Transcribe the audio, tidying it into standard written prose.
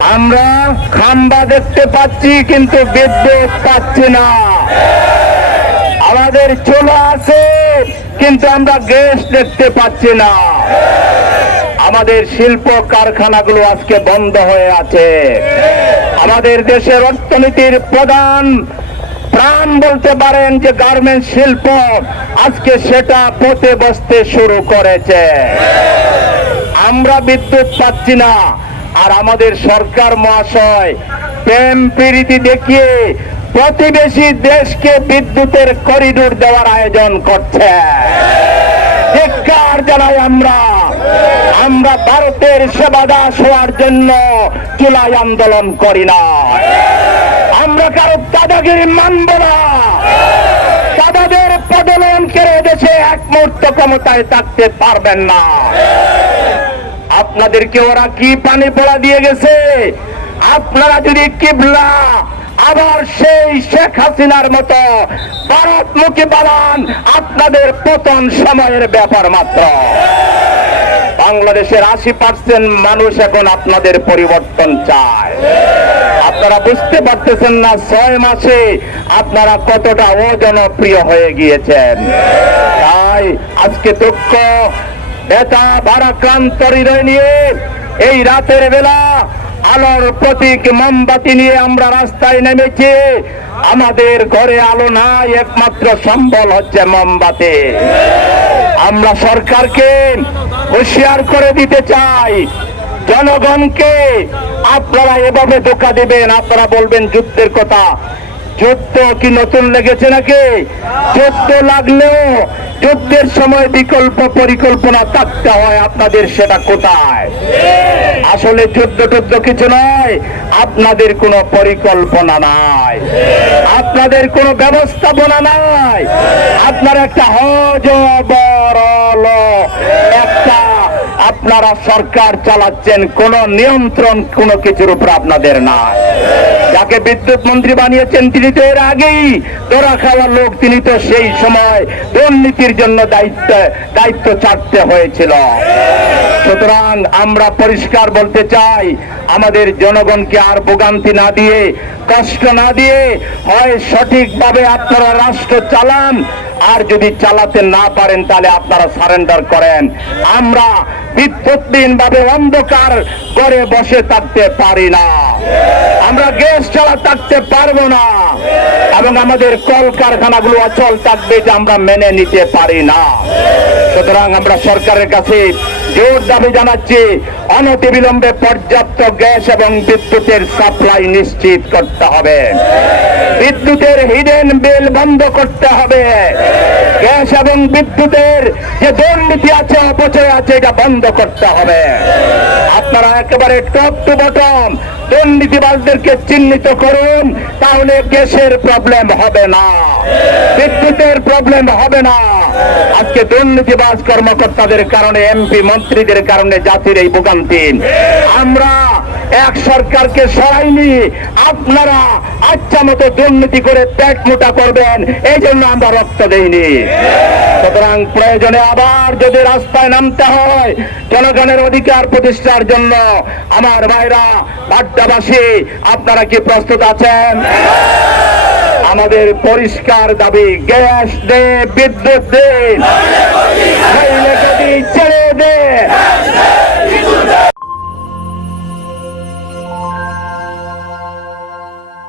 আমরা খাম্বা দেখতে পাচ্ছি কিন্তু বিদ্যুৎ পাচ্ছি না। আমাদের চুলা আছে কিন্তু আমরা গ্যাস দেখতে পাচ্ছি না। আমাদের শিল্প কারখানাগুলো আজকে বন্ধ হয়ে আছে। আমাদের দেশের অর্থনীতির প্রধান প্রাণ বলতে পারেন যে গার্মেন্টস শিল্প, আজকে সেটা পথে বসতে শুরু করেছে। আমরা বিদ্যুৎ পাচ্ছি না, আর আমাদের সরকার মহাশয় প্রেম প্রীতি দেখিয়ে প্রতিবেশী দেশকে বিদ্যুতের করিডোর দেওয়ার আয়োজন করছে। ধিক্কার জানাই আমরা ভারতের সেবাদাস হওয়ার জন্য জুলাই আন্দোলন করি না। আমরা কারো দাদাগিরি মানব না। দাদাদের পদলন করে দেশে এক মুহূর্ত ক্ষমতায় থাকতে পারবেন না। আপনাদেরকে ওরা কি পানি পড়া দিয়ে গেছে? আপনারা যদি কিবলা আবার সেই শেখ হাসিনার মতো ভারতমুখী বানান, আপনাদের পতন সময়ের ব্যাপার মাত্র। বাংলাদেশের 80% মানুষ এখন আপনাদের পরিবর্তন চায়। আপনারা বুঝতে পারতেছেন না 6 মাসে আপনারা কতটা অজনপ্রিয় হয়ে গিয়েছেন। তাই আজকে দুঃখ ব্যথা ভারাক্রান্ত হৃদয় নিয়ে এই রাতের বেলা আলোর প্রতীক মোমবাতি নিয়ে আমরা রাস্তায় নেমেছি। আমাদের ঘরে আলো নাই, একমাত্র সম্বল হচ্ছে মোমবাতি। আমরা সরকারকে হুঁশিয়ার করে দিতে চাই, জনগণকে আপনারা এভাবে ধোঁকা দিবেন। আপনারা বলবেন যুদ্ধের কথা। যুদ্ধ কি নতুন লেগেছে নাকি? যুদ্ধ লাগলেও যুদ্ধের সময় বিকল্প পরিকল্পনা থাকতে হয়। আপনাদের সেটা কোথায়? আসলে যুদ্ধ কিছু নয়, আপনাদের কোনো পরিকল্পনা নাই, আপনাদের কোনো ব্যবস্থাপনা নাই। আপনারা একটা একটা আপনারা সরকার চালাচ্ছেন, কোন নিয়ন্ত্রণ কোনো কিছুর উপর আপনাদের নাই। যাকে বিদ্যুৎ মন্ত্রী বানিয়েছেন তিনি তো এর আগেই ধরা খাওয়া লোক। তিনি তো সেই সময় দুর্নীতির জন্য দায়িত্ব ছাড়তে হয়েছিল। সুতরাং আমরা পরিষ্কার বলতে চাই, আমাদের জনগণকে আর ভোগান্তি না দিয়ে, কষ্ট না দিয়ে, হয় সঠিকভাবে আপনারা রাষ্ট্র চালান, আর যদি চালাতে না পারেন তাহলে আপনারা সারেন্ডার করেন। আমরা বিদ্যুৎহীন ভাবে অন্ধকার করে বসে থাকতে পারি না। আমরা গ্যাস ছাড়া থাকতে পারবো না, এবং আমাদের কলকারখানাগুলো অচল থাকবে, যে আমরা মেনে নিতে পারি না। সুতরাং আমরা সরকারের কাছে জোর দাবি জানাচ্ছি, অনতিবিলম্বে পর্যাপ্ত গ্যাস এবং বিদ্যুতের সাপ্লাই নিশ্চিত করতে হবে। বিদ্যুতের হিডেন বিল বন্ধ করতে হবে। গ্যাস এবং বিদ্যুতের যে দুর্নীতি আছে, অপচয় আছে, এটা বন্ধ করতে হবে। আপনারা একেবারে টপ টু বটম দুর্নীতিবাজদেরকে চিহ্নিত করুন, তাহলে গ্যাসের প্রবলেম হবে না, বিদ্যুতের প্রবলেম হবে না। আজকে দুর্নীতিবাজ কর্মকর্তাদের কারণে, এমপি মন্ত্রীদের কারণে জাতির এই ভোগান্তি। আমরা এক সরকারকে সরাইনি, আপনারা আচ্ছা মতো দুর্নীতি করে পেট মোটা করবেন, এই জন্য আমরা রক্ত দেইনি। সুতরাং প্রয়োজনে আবার যদি রাস্তায় নামতে হয় জনগণের অধিকার প্রতিষ্ঠার জন্য, আমার ভাইরা বাড্ডাবাসী, আপনারা কি প্রস্তুত আছেন? আমাদের পরিষ্কার দাবি, গ্যাস দে, বিদ্যুৎ দে,